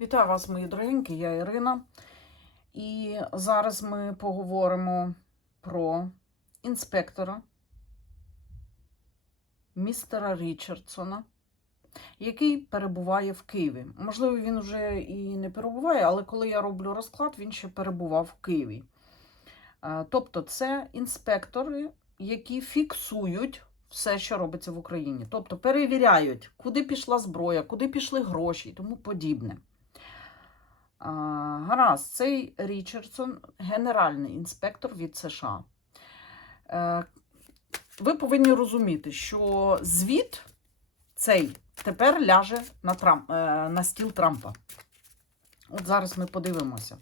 Вітаю вас, мої дорогенькі, я Ірина. І зараз ми поговоримо про інспектора містера Річардсона, який перебуває в Києві. Можливо, він вже і не перебуває, але коли я роблю розклад, він ще перебував в Києві. Е, Тобто, це інспектори, які фіксують все, що робиться в Україні. Тобто перевіряють, куди пішла зброя, куди пішли гроші і тому подібне. Гаразд, цей Річардсон генеральний інспектор від США. Е, ви повинні розуміти, що звіт цей тепер ляже на, Трамп, е, на стіл Трампа. От зараз ми подивимося.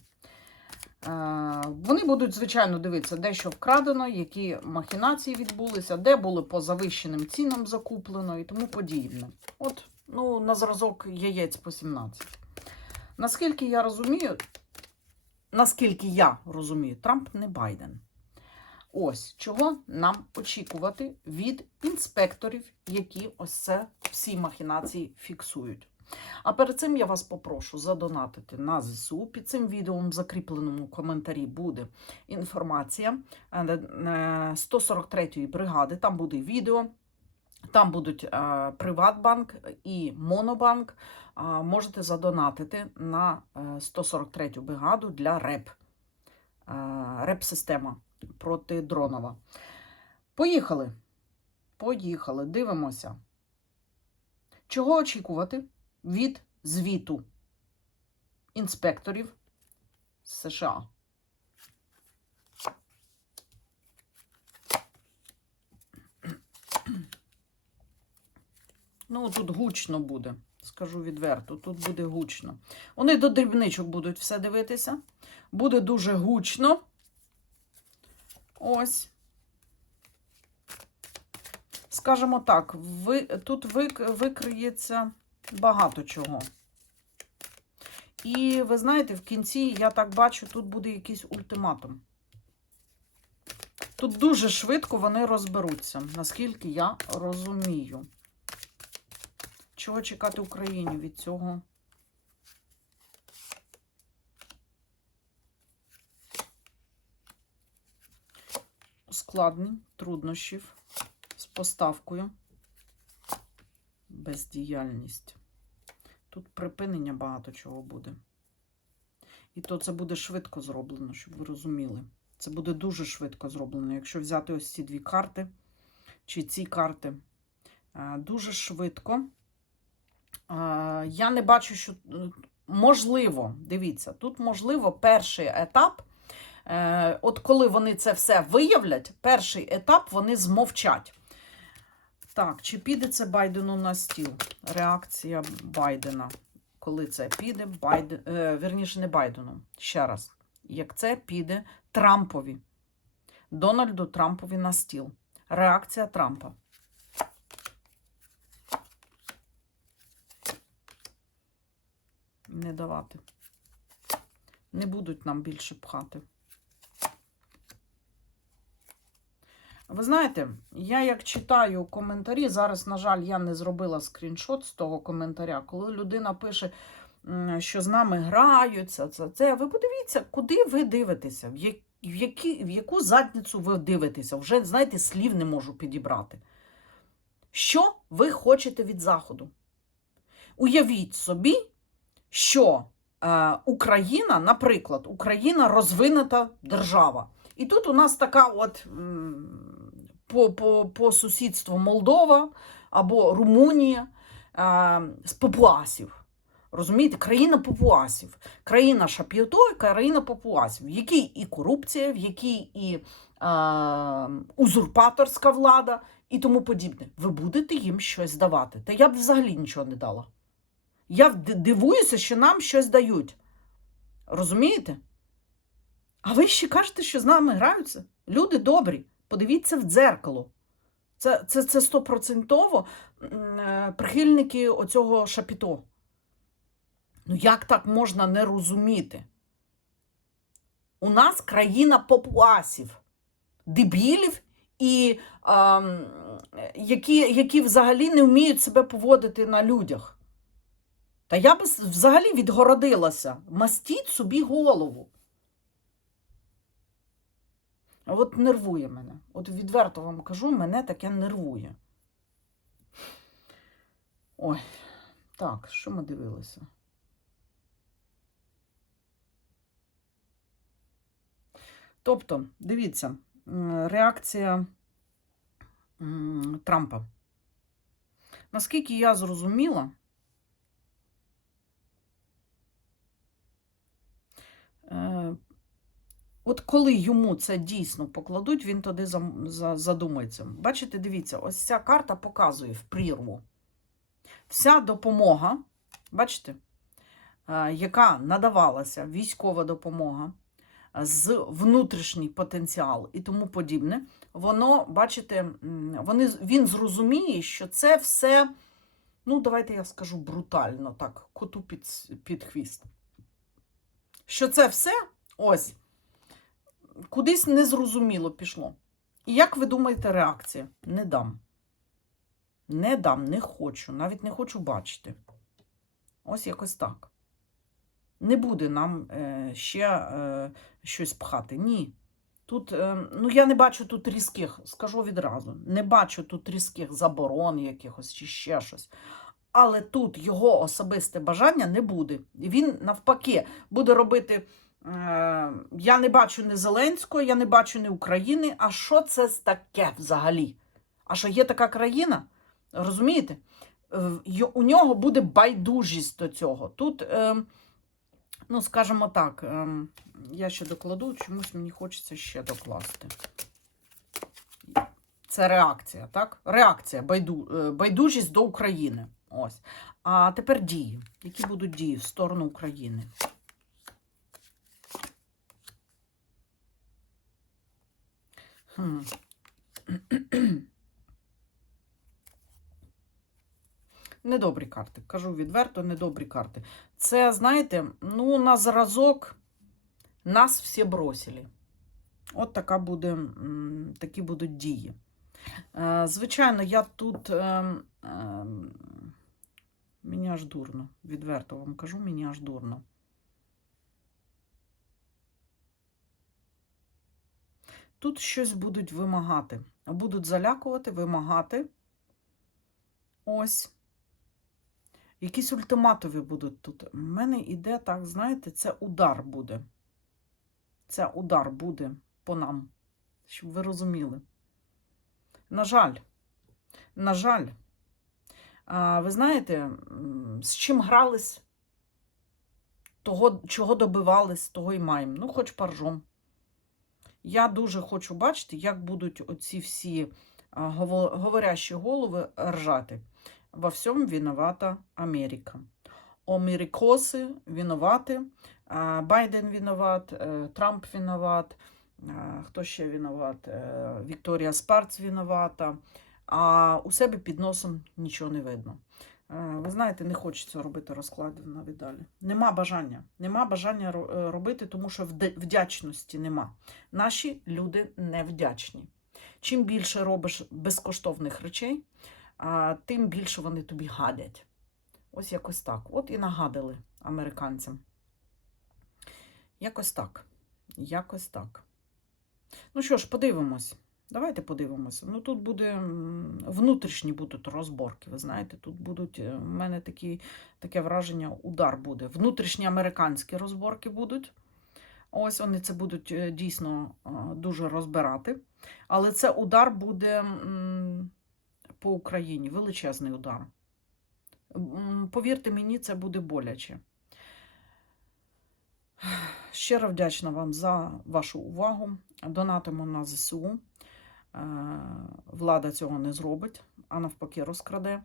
Е, Вони будуть, звичайно, дивитися, де що вкрадено, які махінації відбулися, де було по завищеним цінам закуплено і тому подібне. От, ну, на зразок яєць по 17. Наскільки я розумію, наскільки я розумію, Трамп не Байден. Ось чого нам очікувати від інспекторів, які ось це всі махінації фіксують. А перед цим я вас попрошу задонатити на ЗСУ. Під цим відео в закріпленому коментарі буде інформація е, е, 143-ї бригади. Там буде відео, там будуть е, Приватбанк і Монобанк. Можете задонатити на е, 143-ю бригаду для РЕП. Е, РЕП-система протидронова. Поїхали. Поїхали. Дивимося. Чого очікувати від звіту інспекторів США? Ну, тут гучно буде, скажу відверто, тут буде гучно. Вони до дрібничок будуть все дивитися. Буде дуже гучно. Ось. Скажімо так, ви, тут вик, викриється багато чого. І ви знаєте, в кінці, я так бачу, тут буде якийсь ультиматум. Тут дуже швидко вони розберуться, наскільки я розумію. Чого чекати Україні від цього? Ускладнень, труднощів з поставкою, бездіяльність. Тут припинення багато чого буде. І то це буде швидко зроблено, щоб ви розуміли. Це буде дуже швидко зроблено. Якщо взяти ось ці дві карти, чи ці карти, е, дуже швидко. Е, Я не бачу, що е, можливо, дивіться, тут можливо перший етап. Е, От коли вони це все виявлять, перший етап вони змовчать. Так, чи піде це Байдену на стіл? Реакція Байдена. Коли це піде, Байден, е, верніше, не Байдену. Ще раз. Як це піде Трампові. Дональду Трампові на стіл. Реакція Трампа. Не давати. Не будуть нам більше пхати. Ви знаєте, я як читаю коментарі, зараз, на жаль, я не зробила скріншот з того коментаря, коли людина пише, що з нами граються, це, це. Ви подивіться, куди ви дивитеся, в, які, в яку задницю ви дивитеся. Вже, знаєте, слів не можу підібрати. Що ви хочете від Заходу? Уявіть собі, що е, Україна, наприклад, Україна розвинута держава. І тут у нас така от по, по, по сусідству Молдова або Румунія е, з папуасів. Розумієте, країна папуасів, країна шап'ято, і країна папуасів, в якій і корупція, в якій і е, узурпаторська влада і тому подібне. Ви будете їм щось давати. Та я б взагалі нічого не дала. Я дивуюся, що нам щось дають. Розумієте? А ви ще кажете, що з нами граються? Люди добрі, подивіться в дзеркало. Це, це, це стопроцентово е, прихильники оцього шапіто. Ну як так можна не розуміти? У нас країна папуасів, дебілів і ем, які, які взагалі не вміють себе поводити на людях. Та я б взагалі відгородилася. Мастіть собі голову. От нервує мене. От відверто вам кажу, мене таке нервує. Ой, так, що ми дивилися? Тобто, дивіться, реакція Трампа. Наскільки я зрозуміла, от коли йому це дійсно покладуть, він тоді задумається. Бачите, дивіться, ось ця карта показує в прірву. Вся допомога, бачите, е, яка надавалася, військова допомога, е, з внутрішній потенціал і тому подібне, воно, бачите, вони, він зрозуміє, що це все, ну, давайте я скажу брутально, так, коту під, під хвіст. Що це все ось кудись незрозуміло пішло. І як ви думаєте, реакція? Не дам. Не дам, не хочу, навіть не хочу бачити. Ось якось так. Не буде нам е, ще е, щось пхати. Ні. Тут, е, ну я не бачу тут різких, скажу відразу, не бачу тут різких заборон якихось чи ще щось. Але тут його особисте бажання не буде. Він навпаки буде робити. Е, я не бачу ні Зеленського, я не бачу ні України. А що це таке взагалі? А що є така країна? Розумієте? У нього буде байдужість до цього. Тут, е, ну, скажімо так, е, я ще докладу, чомусь мені хочеться ще докласти. Це реакція, так? Реакція, байду, байдужість до України. Ось. А тепер дії. Які будуть дії в сторону України? Недобрі карти. Кажу відверто, недобрі карти. Це, знаєте, ну, на зразок нас всі бросили. От така буде, такі будуть дії. Е, Звичайно, я тут. Мені аж дурно. Відверто вам кажу, мені аж дурно. Тут щось будуть вимагати. Будуть залякувати, вимагати. Ось. Якісь ультиматові будуть тут. У мене іде, так, знаєте, це удар буде. Це удар буде по нам, щоб ви розуміли. На жаль, на жаль, ви знаєте, з чим грались, того, чого добивались, того і маємо. Ну, хоч паржом. Я дуже хочу бачити, як будуть оці всі говорящі голови ржати. Во всьому виновата Америка. Америкоси винуваті, а, Байден виноват, е, Трамп виноват, хто ще виноват? Е, Вікторія Спарц виновата, а у себе під носом нічого не видно. Е, Ви знаєте, не хочеться робити розкладів навіть далі. Нема бажання. Нема бажання е, робити, тому що вдячності нема. Наші люди невдячні. Чим більше робиш безкоштовних речей, тим більше вони тобі гадять. Ось якось так. От і нагадали американцям. Якось так. Якось так. Ну що ж, подивимось. Давайте подивимося. Ну тут буде внутрішні будуть розборки. Ви знаєте, тут будуть е, в мене такі, таке враження, удар буде. Внутрішні американські розборки будуть. Ось вони це будуть е, дійсно е, дуже розбирати. Але це удар буде по Україні, величезний удар. Повірте мені, це буде боляче. Щиро вдячна вам за вашу увагу. Донатимо на ЗСУ. Е, Влада цього не зробить, а навпаки, розкраде.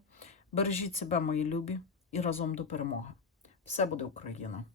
Бережіть себе, мої любі, і разом до перемоги. Все буде Україна!